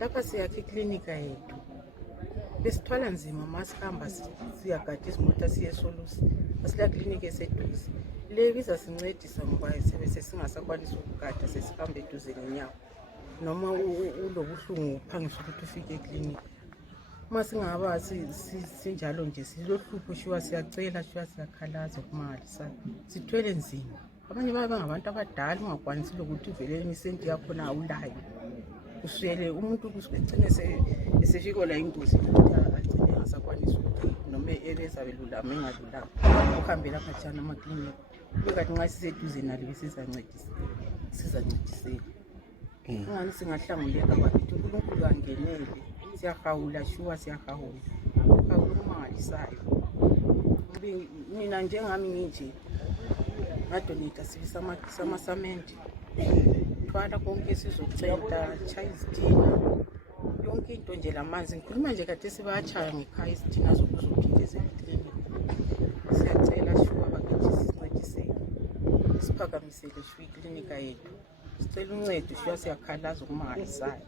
Lapha siyakha iklinika yethu. Besithwala nzima masihamba siyagada izimota siye eSolusi. Asila klinika eseduze. Le bizasincedisa ngoba sebese singasakwanisa ukugada sesihamba eduze ngenyawo. Noma ulobuhlungu uphangisa ukuthi ufike eklinika. Uma singaba sinjalo nje silohlupho shiwa siyacela shiwa siyakhalaza kumangalisayo. Sithwele nzima. Abanye bangabantu abadala ungakwanisi ukuthi uvele imisenti yakhona awulayo. Uswele umuntu kusegcine esefika la ingozi ukuthi agcine engasakwanisi ukuthi noma ebezabe lulama engalulama uhambela khatshana amaklinika. Kanti nxa siseduze nalo sizancediseka. Ungani singahlanguleka bakithi uNkulunkulu angenele. Siyahawula shuwa siyahawula. Hawula kumangalisayo. Mina njengami nginje ngadonate sama-cement. Thwala konke sizocenta, chaya izitina, yonke into nje lamanzi. Ngikhuluma nje kade sibayachaya ngekhaya izitina zokuzophindezela eklinika. Siyacela shuwa bakithi sisincediseke. Siphakamisele shuwa iklinika yethu. Sicela uncedo shuwa siyakhalaza kumangalisayo.